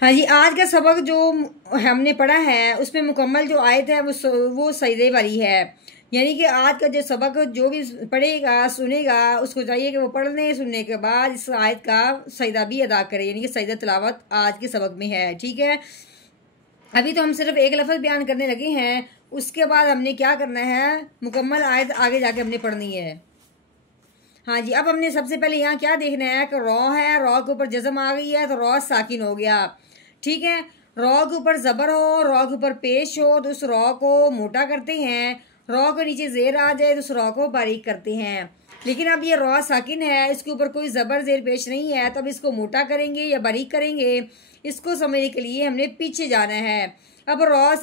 हाँ जी, आज का सबक जो हमने पढ़ा है उसमें मुकम्मल जो आयत है वो सजदे वाली है। यानी कि आज का जो सबक जो भी पढ़ेगा सुनेगा उसको चाहिए कि वो पढ़ने सुनने के बाद इस आयत का सजदा भी अदा करे, यानी कि सजदा तिलावत आज के सबक में है। ठीक है, अभी तो हम सिर्फ एक लफ्ज़ बयान करने लगे हैं, उसके बाद हमने क्या करना है, मुकम्मल आयत आगे जाके हमने पढ़नी है। हाँ जी, अब हमने सबसे पहले यहाँ क्या देखना है कि रॉ है, रॉ के ऊपर जज़म आ गई है तो रॉ साकिन हो गया। ठीक है, रॉ के ऊपर ज़बर हो, रॉ के ऊपर पेश हो तो उस रॉ को मोटा करते हैं, रॉ के नीचे ज़ेर आ जाए तो उस रॉ को बारीक करते हैं। लेकिन अब ये रॉ साकिन है, इसके ऊपर कोई ज़बर ज़ेर पेश नहीं है, तो अब इसको मोटा करेंगे या बारीक करेंगे, इसको समझने के लिए हमने पीछे जाना है। अब रॉ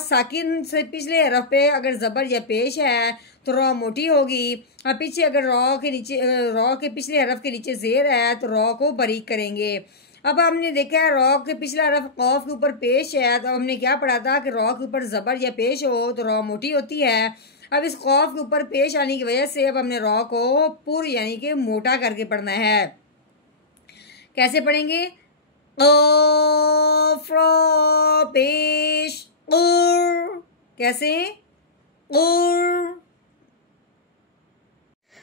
साकिन से पिछले हरफ पे अगर ज़बर या पेश है तो रॉ मोटी होगी, और पीछे अगर रॉ के पिछले हरफ के नीचे ज़ेर है तो रॉ को बारीक करेंगे। अब हमने देखा है रॉ के पिछला हरफ कौफ के ऊपर पेश है, तो हमने क्या पढ़ा था कि रॉ के ऊपर ज़बर या पेश हो तो रॉ मोटी होती है। अब इस कौफ के ऊपर पेश आने की वजह से अब हमने रॉ को पुर यानी कि मोटा करके पढ़ना है। कैसे पढ़ेंगे? कौफ रॉ पेश कुर, कैसे? कुर।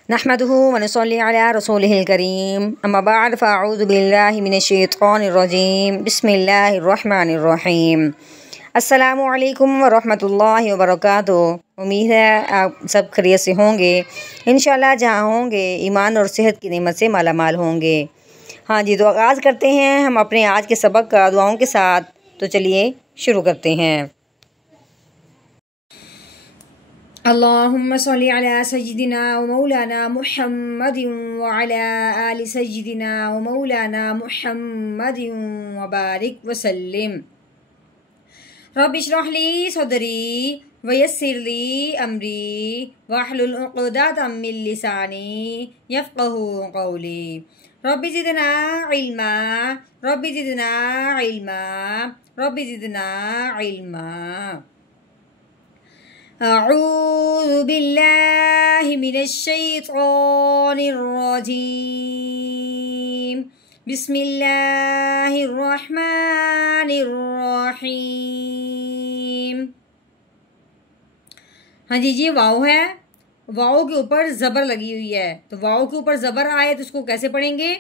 नहमदुहु व नुसल्ली अला रसूलिहिल करीम, अम्मा बअद फ़अऊज़ु बिल्लाहि मिनश्शैतानिर रजीम, बिस्मिल्लाहिर रहमानिर रहीम। अस्सलामु अलैकुम व रहमतुल्लाहि व बरकातुहू। उम्मीद है आप सब खैरियत से होंगे। इंशाअल्लाह जहाँ होंगे ईमान और सेहत की नेमत से माला माल होंगे। हाँ जी, तो आगाज़ करते हैं हम अपने आज के सबक का दुआओं के साथ। तो चलिए शुरू करते हैं। अल्लाहुम्मा सल्ली अला सय्यिदिना व मौलाना मुहम्मदिन व अला आलि सय्यिदिना व मौलाना मुहम्मदिन व बारिक व सल्लिम। रब्बि इश्रह ली सदरी व यस्सिर ली अमरी वहलुल उक़दतम मिन लिसानी यफ़क़हू क़ौली। Rabbi ज़िदना इल्मा, rabbi ज़िदना इल्मा, rabbi ज़िदना इल्मा। अऊज़ु बिल्लाहि मिनश्शैतानिर रजीम, बिस्मिल्लाहिर रहमानिर रहीम। हाँ जी, ये वाव है, वाव के ऊपर ज़बर लगी हुई है, तो वाव के ऊपर ज़बर आए तो उसको कैसे पढ़ेंगे?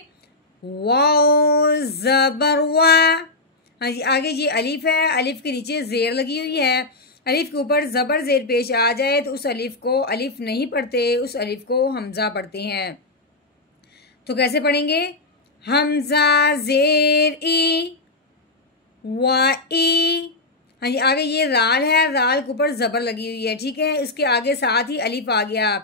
वाव ज़बर वा। हाँ जी, आगे ये अलिफ है, अलिफ के नीचे ज़ेर लगी हुई है, अलिफ के ऊपर ज़बर ज़ेर पेश आ जाए तो उस अलिफ को अलिफ नहीं पढ़ते, उस अलिफ को हमज़ा पढ़ते हैं। तो कैसे पढ़ेंगे? हमज़ा ज़ेर ई वा ई। हाँ जी, आगे ये राल है, राल के ऊपर ज़बर लगी हुई है। ठीक है, इसके आगे साथ ही अलिफ आ गया।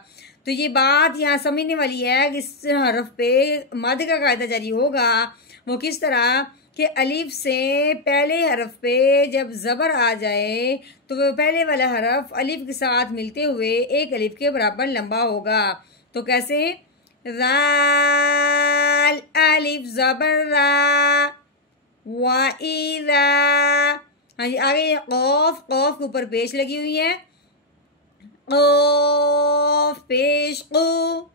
तो ये बात यहाँ समझने वाली है कि इस हरफ पे मद का कायदा जारी होगा। वो किस तरह कि अलिफ से पहले हरफ पे जब ज़बर आ जाए तो वो पहले वाला हरफ अलिफ के साथ मिलते हुए एक अलिफ के बराबर लंबा होगा। तो कैसे? राल अलिफ ज़बर रा वाइदा। हाँ जी, आगे कौफ, कौफ के ऊपर पेश लगी हुई है, कौफ पेश को।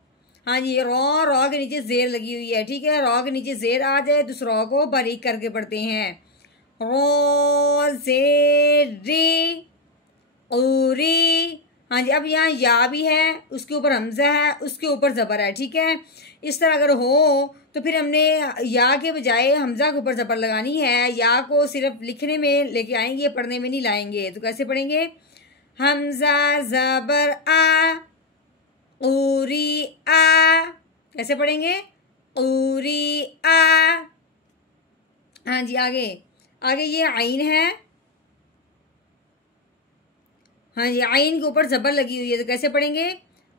हाँ जी, रॉ, रॉ के नीचे ज़ेर लगी हुई है। ठीक है, रॉ के नीचे ज़ेर आ जाए तो उस रॉ को बारीक करके पढ़ते हैं। रॉ ज़ेर री उरी। हाँ जी, अब यहाँ या भी है, उसके ऊपर हमज़ा है, उसके ऊपर ज़बर है। ठीक है, इस तरह अगर हो तो फिर हमने या के बजाय हमज़ा के ऊपर ज़बर लगानी है। या को सिर्फ लिखने में लेके आएंगे, पढ़ने में नहीं लाएंगे। तो कैसे पढ़ेंगे? हमज़ा ज़बर आ उरी आ। कैसे पढ़ेंगे? उरी आ। हाँ जी, आगे आगे ये आइन है। हाँ जी, आइन के ऊपर ज़बर लगी हुई है, तो कैसे पढ़ेंगे?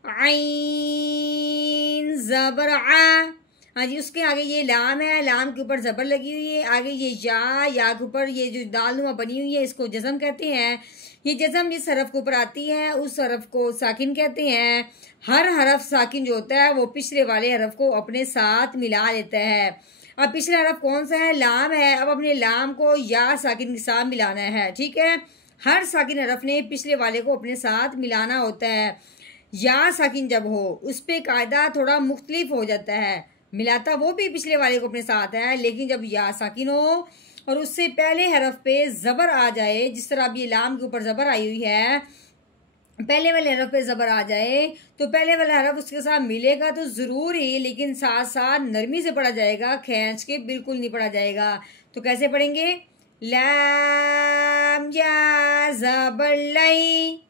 आइन ज़बर आ। हाँ जी, उसके आगे ये लाम है, लाम के ऊपर ज़बर लगी हुई है। आगे ये या के ऊपर ये जो दाल नुमा बनी हुई है इसको जज़म कहते हैं। ये जज़म जिस हरफ के ऊपर आती है उस हरफ को साकिन कहते हैं। हर हरफ साकिन जो होता है वो पिछले वाले हरफ को अपने साथ मिला लेता है। अब पिछला हरफ कौन सा है? लाम है। अब अपने लाम को या साकिन के साथ मिलाना है। ठीक है, हर साकिन हरफ ने पिछले वाले को अपने साथ मिलाना होता है। या साकिन जब हो उस पर कायदा थोड़ा मुख्तलिफ हो जाता है, मिलाता वो भी पिछले वाले को अपने साथ है, लेकिन जब या साकिन हो और उससे पहले हरफ पे ज़बर आ जाए, जिस तरह अब ये लाम के ऊपर ज़बर आई हुई है, पहले वाले हरफ पे ज़बर आ जाए तो पहले वाला हरफ उसके साथ मिलेगा तो ज़रूर ही, लेकिन साथ साथ नरमी से पढ़ा जाएगा, खींच के बिल्कुल नहीं पढ़ा जाएगा। तो कैसे पढ़ेंगे? लाम या ज़बर लई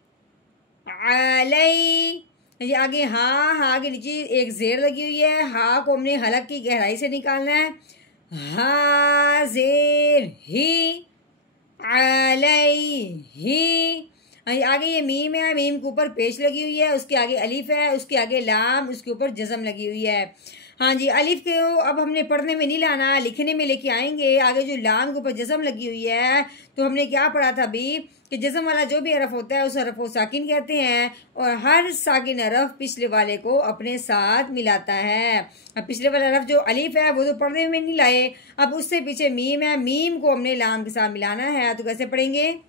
अलई। ये आगे हा के नीचे एक जेर लगी हुई है, हा को हमने हलक की गहराई से निकालना है। हा जेर ही अलई ही। आगे ये मीम है, मीम के ऊपर पेश लगी हुई है, उसके आगे अलिफ है, उसके आगे लाम, उसके ऊपर जज़म लगी हुई है। हाँ जी, अलिफ को अब हमने पढ़ने में नहीं लाना, लिखने में लेके आएंगे। आगे जो लाम के ऊपर जज़म लगी हुई है, तो हमने क्या पढ़ा था अभी कि जज़म वाला जो भी हरफ होता है उस हरफ को साकिन कहते हैं, और हर साकिन हरफ पिछले वाले को अपने साथ मिलाता है। अब पिछले वाला हरफ जो अलिफ है वो तो पढ़ने में नहीं लाए, अब उससे पीछे मीम है, मीम को हमने लाम के साथ मिलाना है। तो कैसे पढ़ेंगे?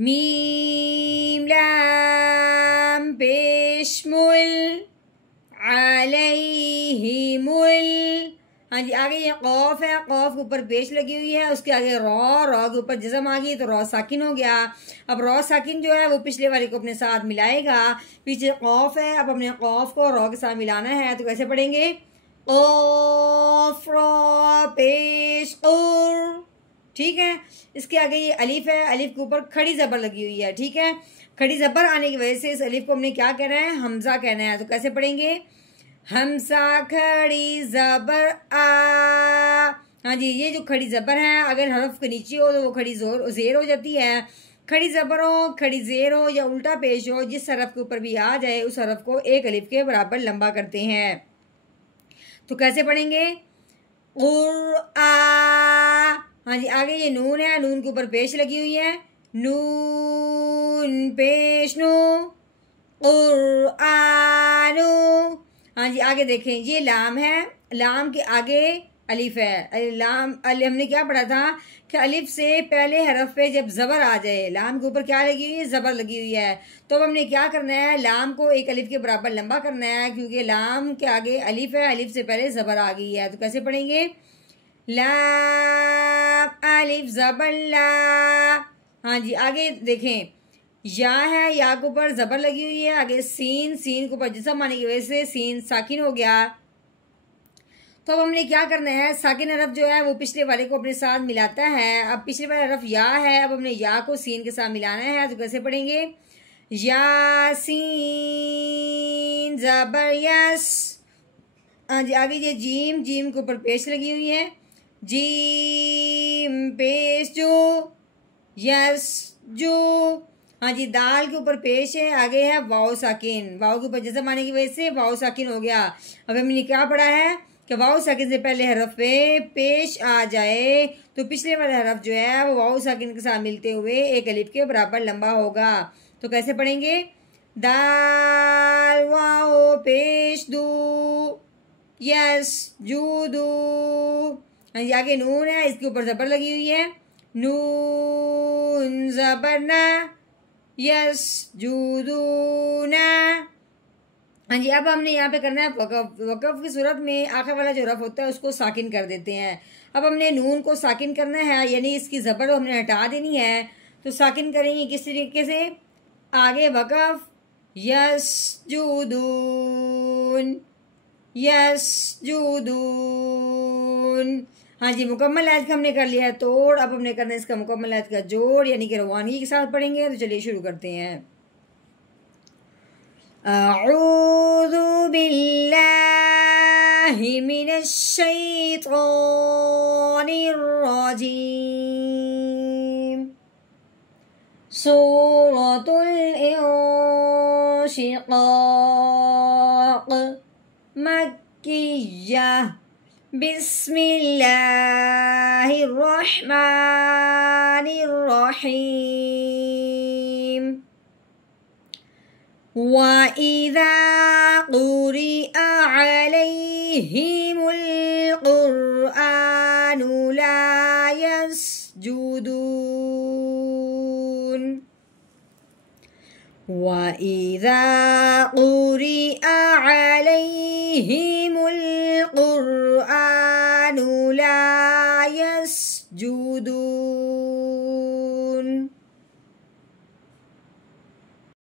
मीम लाम पेश मुल अलैहिमुल। हाँ जी, आगे ये कौफ है, कौफ के ऊपर पेश लगी हुई है, उसके आगे रॉ के ऊपर जज़म आ गई तो रॉ साकिन हो गया। अब रॉ साकिन जो है वो पिछले वाले को अपने साथ मिलाएगा। पीछे कौफ है, अब हमने कौफ को रॉ के साथ मिलाना है। तो कैसे पढ़ेंगे? कौफ रॉ पेश कुर। ठीक है, इसके आगे ये अलिफ है, अलिफ के ऊपर खड़ी ज़बर लगी हुई है। ठीक है, खड़ी ज़बर आने की वजह से इस अलिफ को हमने क्या कहना है? हमजा कहना है। तो कैसे पढ़ेंगे? हमजा खड़ी ज़बर आ। हाँ जी, ये जो खड़ी ज़बर है अगर हरफ के नीचे हो तो वो खड़ी ज़ेर हो जाती है। खड़ी ज़बर हो, खड़ी ज़ेर हो या उल्टा पेश हो, जिस हरफ के ऊपर भी आ जाए उस हरफ को एक अलिफ के बराबर लंबा करते हैं। तो कैसे पढ़ेंगे? क़ुरआ। हाँ जी, आगे ये नून है, नून के ऊपर पेश लगी हुई है, नून पेश नू क़ुरआनु। हाँ जी, आगे देखें ये लाम है, लाम के आगे अलिफ है। लाम हमने क्या पढ़ा था कि अलिफ से पहले हरफ पे जब ज़बर आ जाए, लाम के ऊपर क्या लगी हुई है? ज़बर लगी हुई है। तो अब हमने क्या करना है? लाम को एक अलिफ के बराबर लंबा करना है, क्योंकि लाम के आगे अलिफ है, अलिफ से पहले ज़बर आ गई है। तो कैसे पढ़ेंगे? लाम अलिफ ज़बर ला। हाँ जी, आगे देखें या है, या के ऊपर ज़बर लगी हुई है, आगे सीन, सीन के ऊपर जिस्म आने की वजह से सीन साकिन हो गया। तो अब हमने क्या करना है? साकिन हरफ जो है वो पिछले वाले को अपने साथ मिलाता है। अब पिछले वाला हरफ या है, अब हमने या को सीन के साथ मिलाना है। तो कैसे पढ़ेंगे? यासीन ज़बर यस। हाँ जी, आगे ये जीम, जीम के ऊपर पेश लगी हुई है, जीम पेश जो, यस जो। हाँ जी, दाल के ऊपर पेश है, आगे है वाव साकिन, वाव के ऊपर जज़म आने की वजह से वाव साकिन हो गया। अब हमने क्या पढ़ा है कि वाव साकिन से पहले हरफ पे पेश आ जाए तो पिछले वाला हरफ जो है वो वाव साकिन के साथ मिलते हुए एक अलिफ के बराबर लंबा होगा। तो कैसे पढ़ेंगे? दाल वाव पेश दू, यस जूदू। हाँ जी, आगे नून है, इसके ऊपर ज़बर लगी हुई है, नून ज़बर ना, यस जूदूना। हाँ जी, अब हमने यहाँ पे करना है वक़फ़। वक़फ़ की सूरत में आखिर वाला जो रफ़ होता है उसको साकिन कर देते हैं। अब हमने नून को साकिन करना है, यानी इसकी ज़बर हमने हटा देनी है। तो साकिन करेंगे किस तरीके से? आगे वक़फ़ यस जूदून, यस जूदून। हाँ जी, मुकम्मल आयत का हमने कर लिया है तोड़, अब हमने करना है इसका मुकम्मल आयत का जोड़, यानी कि रवानगी के साथ पढ़ेंगे। तो चलिए शुरू करते हैं। अऊज़ु बिल्लाहि मिनश शैतानिर रजीम। सूरतुल इंशिक़ाक़ मक्किय्यह। बिस्मिल्लाहिर्रहमानिर्रहीम। वइज़ा क़ुरिअ अलैहिमुल क़ुरआनु ला यस्जुदून। वइज़ा क़ुरिअ अलैहिमुल क़ुरआनु ला यस्जुदून।